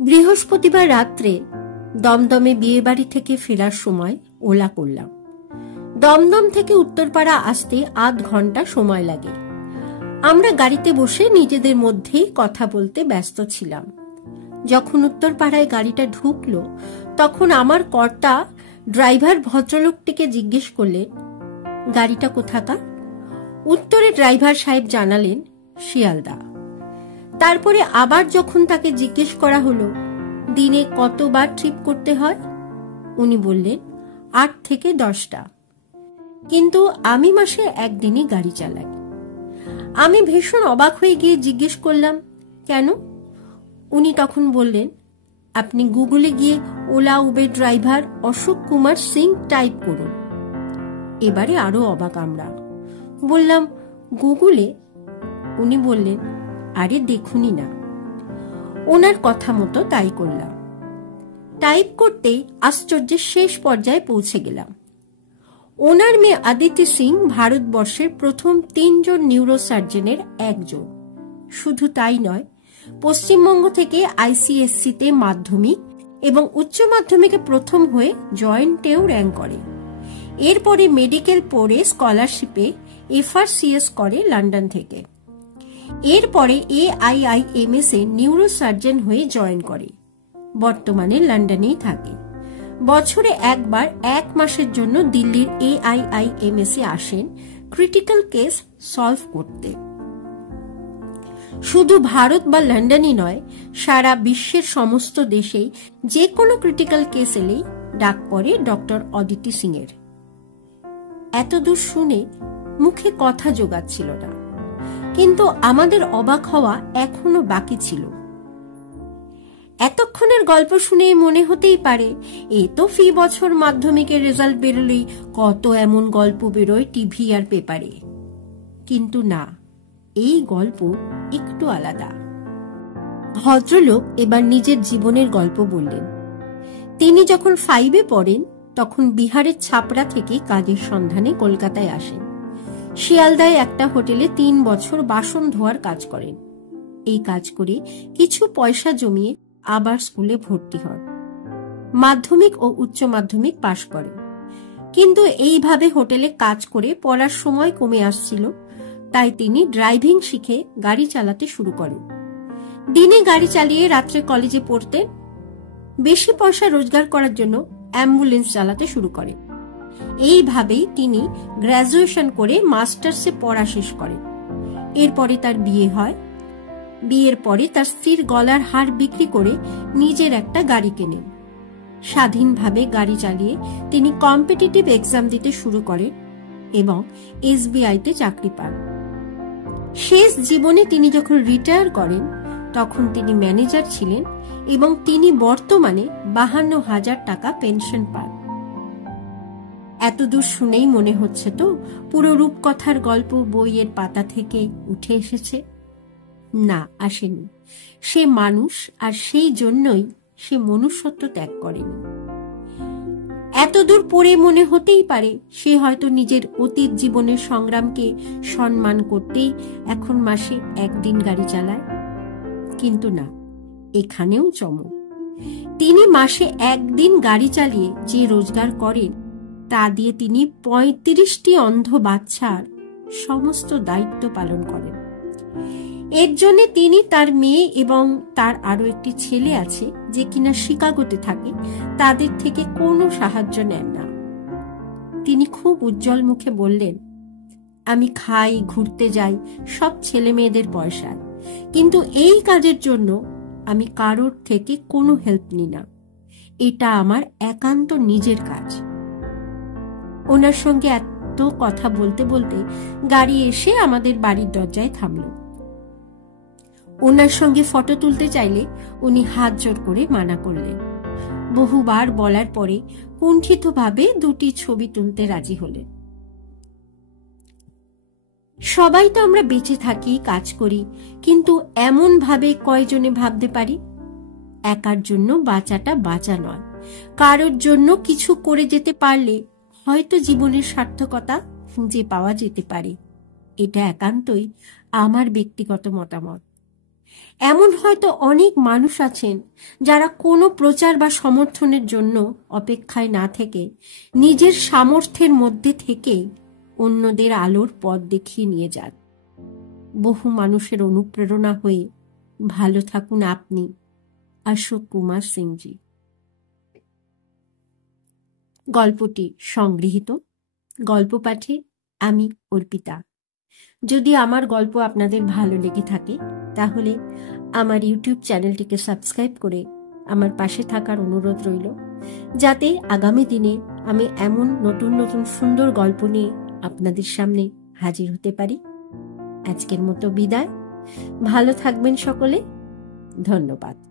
বৃহস্পতিবার রাত্রে দমদমে বিয়ে বাড়ি থেকে ফেরার সময় ওলা করলাম। দমদম থেকে উত্তরপাড়া আসতে আধ ঘন্টা সময় লাগে। আমরা গাড়িতে বসে নিজেদের মধ্যেই কথা বলতে ব্যস্ত ছিলাম। যখন উত্তরপাড়ায় গাড়িটা ঢুকলো তখন আমার কর্তা ড্রাইভার ভদ্রলোকটিকে জিজ্ঞেস করলেন, গাড়িটা কোথাকার? উত্তরে ড্রাইভার সাহেব জানালেন, শিয়ালদা। তারপরে আবার যখন তাকে জিজ্ঞেস করা হলো দিনে কতবার ট্রিপ করতে হয়, উনি বললেন 8 থেকে 10টা, কিন্তু আমি মাসে একদিনই গাড়ি চালাই। আমি ভীষণ অবাক হয়ে গিয়ে জিজ্ঞেস করলাম, কেন? উনি তখন বললেন, আপনি গুগলে গিয়ে Ola Uber driver Ashok Kumar Singh type করুন। এবারে আরো অবাক আমরা। বললাম, গুগলে? উনি বললেন, আরে দেখুনি না। ওনার কথা মতো তাই করলাম। টাইপ করতেই আশ্চর্যের শেষ পর্যায়ে পৌঁছে গেলাম। ওনার মেয়ে আদিতি সিং ভারতবর্ষের প্রথম 3 জন নিউরোসার্জনের একজন। শুধু তাই নয়, পশ্চিমবঙ্গ থেকে আইসিএসসিতে মাধ্যমিক এবং উচ্চ মাধ্যমিকে প্রথম হয়ে জয়েন্টেও র্যাঙ্ক করে। এরপরে মেডিকেল পড়ে স্কলারশিপে এফআরসিএস করে লন্ডন থেকে। এরপরে AIIMS এ নিউরোসার্জন হয়ে জয়েন করে। বর্তমানে লন্ডনেই থাকে। বছরে একবার 1 মাসের জন্য দিল্লির AIIMS এ আসেন ক্রিটিক্যাল কেস সলভ করতে। শুধু ভারত বা লন্ডনই নয়, সারা বিশ্বের সমস্ত দেশেই যে কোনো ক্রিটিক্যাল কেস এলেই ডাক পড়ে ডক্টর অদিতি সিং এর। এতদূর শুনে মুখে কথা জোগাচ্ছিল না, কিন্তু আমাদের অবাক হওয়া এখনো বাকি ছিল। এতক্ষণের গল্প শুনে মনে হতেই পারে এ তো ফি বছর মাধ্যমিকের রেজাল্ট বেরোলেই কত এমন গল্প বেরোয় টিভি আর পেপারে। কিন্তু না, এই গল্প একটু আলাদা। ভদ্রলোক এবার নিজের জীবনের গল্প বললেন। তিনি যখন 5-এ পড়েন তখন বিহারের ছাপড়া থেকে কাজের সন্ধানে কলকাতায় আসেন। শিয়ালদায় একটা হোটেলে 3 বছর বাসন ধোয়ার কাজ করেন। এই কাজ করে কিছু পয়সা জমিয়ে আবার স্কুলে ভর্তি হন। মাধ্যমিক ও উচ্চ মাধ্যমিক পাশ করেন। কিন্তু এইভাবে হোটেলে কাজ করে পড়ার সময় কমে আসছিল, তাই তিনি ড্রাইভিং শিখে গাড়ি চালাতে শুরু করেন। দিনে গাড়ি চালিয়ে রাত্রে কলেজে পড়তেন। বেশি পয়সা রোজগার করার জন্য অ্যাম্বুলেন্স চালাতে শুরু করেন। এইভাবেই তিনি গ্র্যাজুয়েশন করে মাস্টার্সে পড়া শেষ করেন। এরপরে তার বিয়ে হয়। বিয়ের পরে তার স্ত্রীর গলার হার বিক্রি করে নিজের একটা গাড়ি কেনেন। স্বাধীনভাবে গাড়ি চালিয়ে তিনি কম্পিটিটিভ এক্সাম দিতে শুরু করেন এবং SBI-তে চাকরি পান। শেষ জীবনে তিনি যখন রিটায়ার করেন তখন তিনি ম্যানেজার ছিলেন এবং তিনি বর্তমানে 52,000 টাকা পেনশন পান। এতদূর শুনেই মনে হচ্ছে তো পুরো রূপকথার গল্প বইয়ের পাতা থেকে উঠে এসেছে। না, আসেনি। সে মানুষ, আর সেই জন্যই সে মনুষ্যত্ব ত্যাগ করেনি। এতদূর পড়ে মনে হতেই পারে সে হয়তো নিজের অতীত জীবনের সংগ্রামকে সম্মান করতেই এখন মাসে একদিন গাড়ি চালায়। কিন্তু না, এখানেও চমক। তিনি মাসে একদিন গাড়ি চালিয়ে যে রোজগার করেন তা দিয়ে তিনি 35টি অন্ধ বাচ্চার সমস্ত দায়িত্ব পালন করেন। এর জন্য তিনি, তার মেয়ে এবং তার আরো একটি ছেলে আছে যে কিনা শিকাগোতে থাকে, তাদের থেকে কোনো সাহায্য নেন না। তিনি খুব উজ্জ্বল মুখে বললেন, আমি খাই, ঘুরতে যাই সব ছেলে মেয়েদের পয়সায়, কিন্তু এই কাজের জন্য আমি কারোর থেকে কোনো হেল্প নিই না। এটা আমার একান্ত নিজের কাজ। ওনার সঙ্গে এত কথা বলতে বলতে গাড়ি এসে আমাদের বাড়ির দরজায় থামল। ওনার সঙ্গে ফটো তুলতে চাইলে উনি হাত জোর করে মানা করলেন। বহুবার বলার পরে কুণ্ঠিতভাবে 2টি ছবি তুলতে রাজি হলেন। সবাই তো আমরা বেঁচে থাকি, কাজ করি, কিন্তু এমন ভাবে কয়জনে ভাবতে পারি? একার জন্য বাঁচাটা বাঁচা নয়। কারোর জন্য কিছু করে যেতে পারলে হয়তো জীবনের সার্থকতা খুঁজে পাওয়া যেতে পারে। এটা একান্তই আমার ব্যক্তিগত মতামত। এমন হয়তো অনেক মানুষ আছেন যারা কোনো প্রচার বা সমর্থনের জন্য অপেক্ষায় না থেকে নিজের সামর্থ্যের মধ্যে থেকেই অন্যদের আলোর পথ দেখিয়ে নিয়ে যান। বহু মানুষের অনুপ্রেরণা হয়ে ভালো থাকুন আপনি। অশোক কুমার সিংজি। গল্পটি সংগৃহীত। গল্প পাঠে আমি অর্পিতা। যদি আমার গল্প আপনাদের ভালো লেগে থাকে তাহলে আমার ইউটিউব চ্যানেলটিকে সাবস্ক্রাইব করে আমার পাশে থাকার অনুরোধ রইল, যাতে আগামী দিনে আমি এমন নতুন নতুন সুন্দর গল্প নিয়ে আপনাদের সামনে হাজির হতে পারি। আজকের মতো বিদায়। ভালো থাকবেন সকলে। ধন্যবাদ।